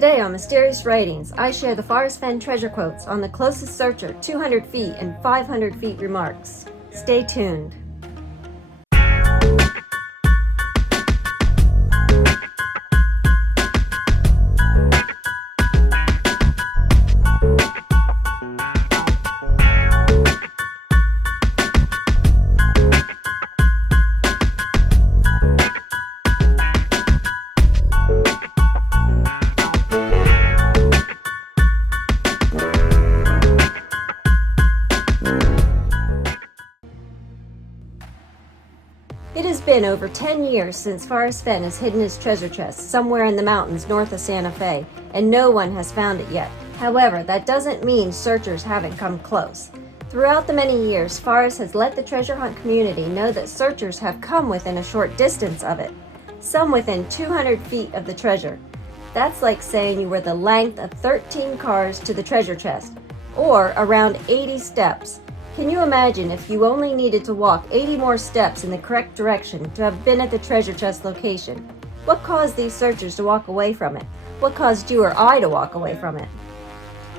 Today on Mysterious Writings, I share the Forrest Fenn Treasure Quotes on the closest searcher, 200 feet and 500 feet remarks. Stay tuned. It has been over 10 years since Forrest Fenn has hidden his treasure chest somewhere in the mountains north of Santa Fe, and no one has found it yet. However, that doesn't mean searchers haven't come close. Throughout the many years, Forrest has let the treasure hunt community know that searchers have come within a short distance of it, some within 200 feet of the treasure. That's like saying you were the length of 13 cars to the treasure chest, or around 80 steps. Can you imagine if you only needed to walk 80 more steps in the correct direction to have been at the treasure chest location? What caused these searchers to walk away from it? What caused you or I to walk away from it?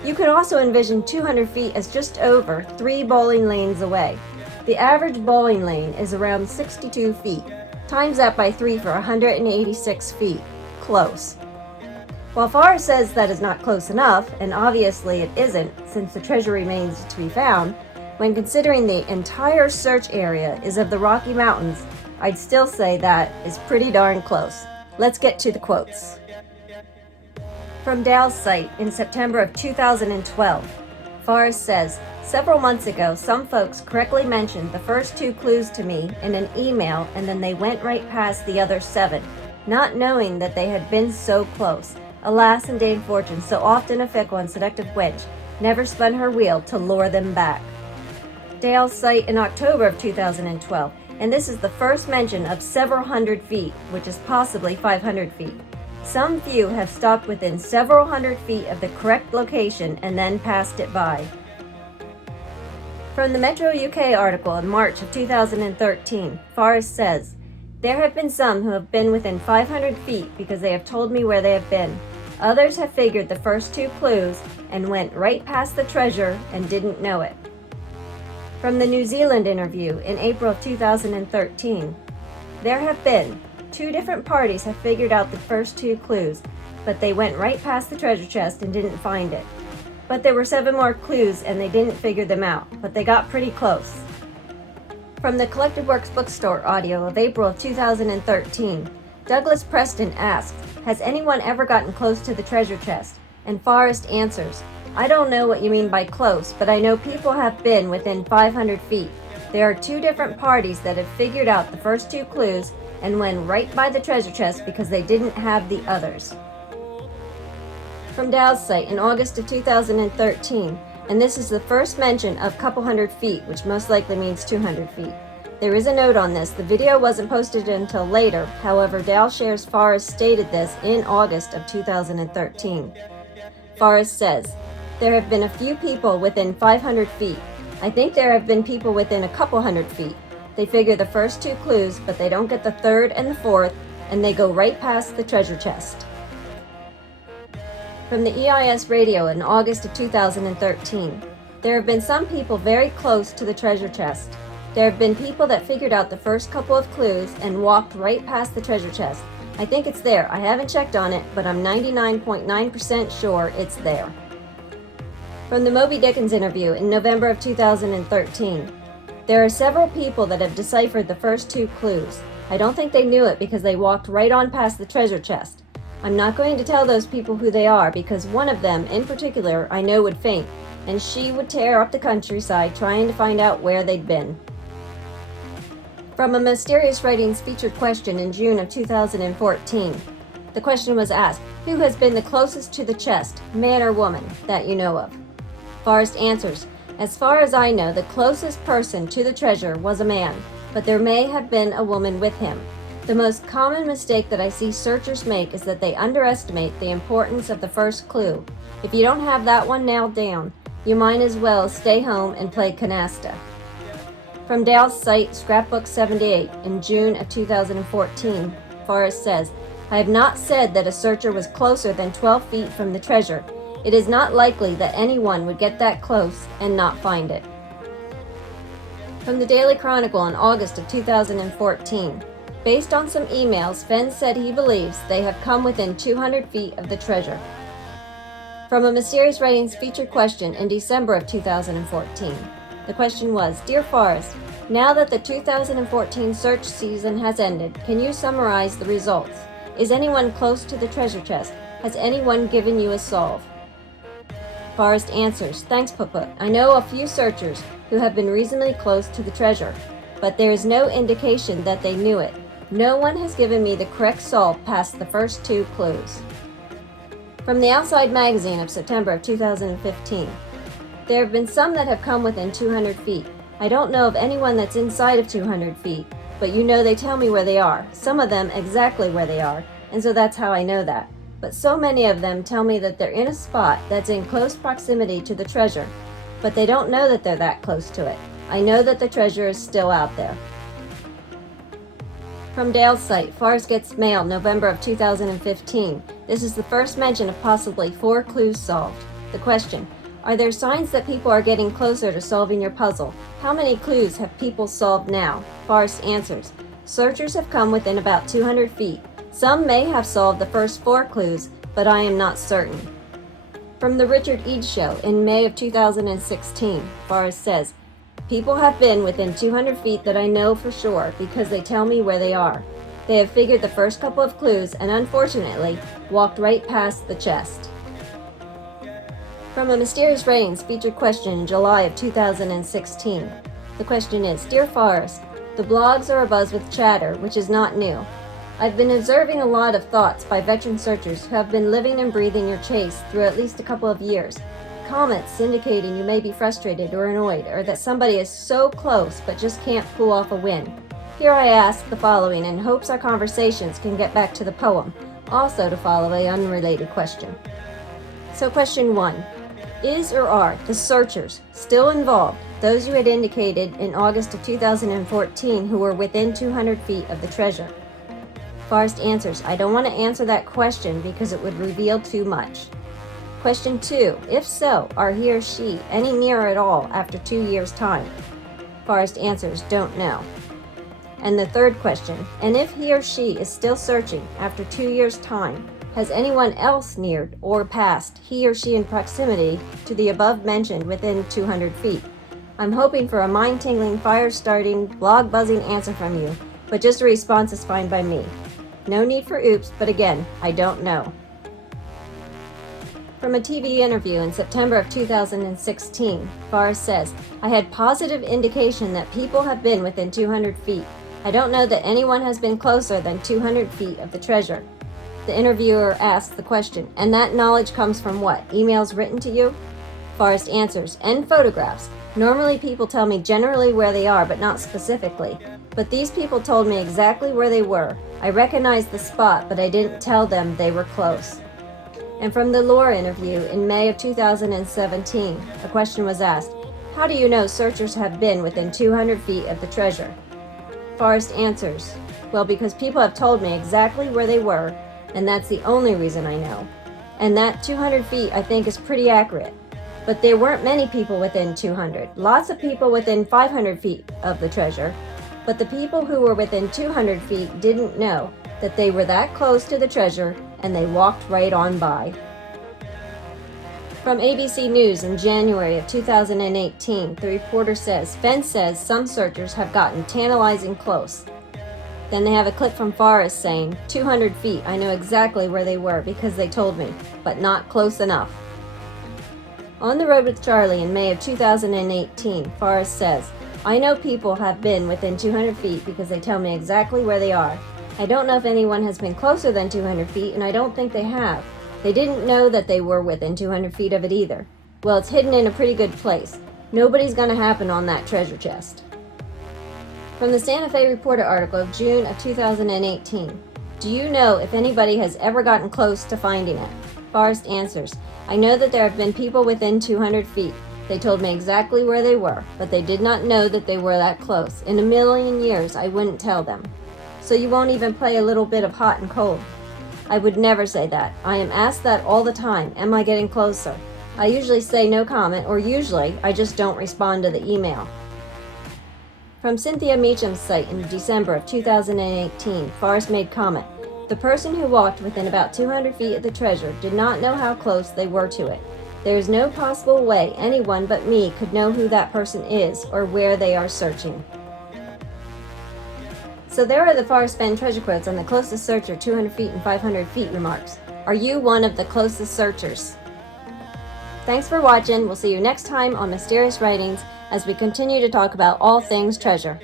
You can also envision 200 feet as just over 3 bowling lanes away. The average bowling lane is around 62 feet. Times that by 3 for 186 feet. Close. While Forrest says that is not close enough, and obviously it isn't since the treasure remains to be found, when considering the entire search area is of the Rocky Mountains, I'd still say that is pretty darn close. Let's get to the quotes. From Dale's site in September of 2012, Forrest says, "Several months ago, some folks correctly mentioned the first 2 clues to me in an email and then they went right past the other 7, not knowing that they had been so close. Alas, and Dame Fortune, so often a fickle and seductive wench, never spun her wheel to lure them back." Dale's site in October of 2012, and this is the first mention of several hundred feet, which is possibly 500 feet. Some few have stopped within several hundred feet of the correct location and then passed it by. From the Metro UK article in March of 2013, Forrest says, "There have been some who have been within 500 feet because they have told me where they have been. Others have figured the first 2 clues and went right past the treasure and didn't know it." From the New Zealand interview in April of 2013, "There have been 2 different parties have figured out the first 2 clues, but they went right past the treasure chest and didn't find it. But there were 7 more clues and they didn't figure them out, but they got pretty close." From the Collected Works Bookstore audio of April of 2013, Douglas Preston asks, "Has anyone ever gotten close to the treasure chest?" And Forrest answers, "I don't know what you mean by close, but I know people have been within 500 feet. There are 2 different parties that have figured out the first 2 clues and went right by the treasure chest because they didn't have the others." From Dale's site in August of 2013, and this is the first mention of couple hundred feet, which most likely means 200 feet. There is a note on this. The video wasn't posted until later. However, Dale shares Forrest stated this in August of 2013. Forrest says, "There have been a few people within 500 feet. I think there have been people within a couple hundred feet. They figure the first 2 clues, but they don't get the 3rd and the 4th, and they go right past the treasure chest." From the EIS radio in August of 2013, "There have been some people very close to the treasure chest. There have been people that figured out the first couple of clues and walked right past the treasure chest. I think it's there. I haven't checked on it, but I'm 99.9% sure it's there." From the Moby Dickens interview in November of 2013, "There are several people that have deciphered the first 2 clues. I don't think they knew it because they walked right on past the treasure chest. I'm not going to tell those people who they are because one of them in particular I know would faint, and she would tear up the countryside trying to find out where they'd been." From a Mysterious Writings featured question in June of 2014, the question was asked, "Who has been the closest to the chest, man or woman, that you know of?" Forrest answers, "As far as I know, the closest person to the treasure was a man, but there may have been a woman with him. The most common mistake that I see searchers make is that they underestimate the importance of the first clue. If you don't have that one nailed down, you might as well stay home and play canasta." From Dale's site, Scrapbook 78, in June of 2014, Forrest says, I have not said that a searcher was closer than 12 feet from the treasure. It is not likely that anyone would get that close and not find it. From the Daily Chronicle in August of 2014. Based on some emails, Fenn said he believes they have come within 200 feet of the treasure. From a Mysterious Writings featured question in December of 2014. The question was, Dear Forrest, now that the 2014 search season has ended, can you summarize the results? Is anyone close to the treasure chest? Has anyone given you a solve? Forrest answers, Thanks, Papa. I know a few searchers who have been reasonably close to the treasure, but there is no indication that they knew it. No one has given me the correct solve past the first 2 clues. From the Outside magazine of September of 2015. There have been some that have come within 200 feet. I don't know of anyone that's inside of 200 feet, but they tell me where they are. Some of them exactly where they are, and so that's how I know that. But so many of them tell me that they're in a spot that's in close proximity to the treasure, but they don't know that they're that close to it. I know that the treasure is still out there. From Dale's site, Forrest Gets Mail, November of 2015. This is the first mention of possibly 4 clues solved. The question, are there signs that people are getting closer to solving your puzzle? How many clues have people solved now? Forrest answers, searchers have come within about 200 feet. Some may have solved the first 4 clues, but I am not certain. From the Richard Eads Show in May of 2016, Forrest says, People have been within 200 feet that I know for sure because they tell me where they are. They have figured the first couple of clues and unfortunately walked right past the chest. From a Mysterious Writings featured question in July of 2016. The question is, Dear Forrest, the blogs are abuzz with chatter, which is not new. I've been observing a lot of thoughts by veteran searchers who have been living and breathing your chase through at least a couple of years. Comments indicating you may be frustrated or annoyed, or that somebody is so close but just can't pull off a win. Here I ask the following in hopes our conversations can get back to the poem, also to follow an unrelated question. So question 1. Is or are the searchers still involved, those you had indicated in August of 2014 who were within 200 feet of the treasure? Forrest answers, I don't want to answer that question because it would reveal too much. Question 2. If so, are he or she any nearer at all after 2 years' time? Forrest answers, don't know. And the third question, and if he or she is still searching after 2 years' time, has anyone else neared or passed he or she in proximity to the above mentioned within 200 feet? I'm hoping for a mind-tingling, fire-starting, blog-buzzing answer from you, but just a response is fine by me. No need for oops, but again, I don't know. From a TV interview in September of 2016, Forrest says, I had positive indication that people have been within 200 feet. I don't know that anyone has been closer than 200 feet of the treasure. The interviewer asks the question, and that knowledge comes from what? Emails written to you? Forrest answers, and photographs. Normally people tell me generally where they are, but not specifically. But these people told me exactly where they were. I recognized the spot, but I didn't tell them they were close. And from the Lore interview in May of 2017, a question was asked, how do you know searchers have been within 200 feet of the treasure? Forrest answers, well, because people have told me exactly where they were, and that's the only reason I know. And that 200 feet I think is pretty accurate. But there weren't many people within 200. Lots of people within 500 feet of the treasure. But the people who were within 200 feet didn't know that they were that close to the treasure, and they walked right on by. From ABC News in January of 2018, the reporter says, Fenn says some searchers have gotten tantalizing close. Then they have a clip from Forrest saying, 200 feet, I know exactly where they were because they told me, but not close enough. On the Road with Charlie in May of 2018, Forrest says, I know people have been within 200 feet because they tell me exactly where they are. I don't know if anyone has been closer than 200 feet, and I don't think they have. They didn't know that they were within 200 feet of it either. Well, it's hidden in a pretty good place. Nobody's gonna happen on that treasure chest. From the Santa Fe Reporter article of June of 2018, do you know if anybody has ever gotten close to finding it? Forrest answers, I know that there have been people within 200 feet. They told me exactly where they were, but they did not know that they were that close. In a million years, I wouldn't tell them. So you won't even play a little bit of hot and cold. I would never say that. I am asked that all the time. Am I getting closer? I usually say no comment, or usually I just don't respond to the email. From Cynthia Meacham's site in December of 2018, Forrest made comment, "The person who walked within about 200 feet of the treasure did not know how close they were to it. There is no possible way anyone but me could know who that person is or where they are searching." So there are the Forrest Fenn Treasure Quotes on the closest searcher 200 feet and 500 feet remarks. Are you one of the closest searchers? Thanks for watching. We'll see you next time on Mysterious Writings as we continue to talk about all things treasure.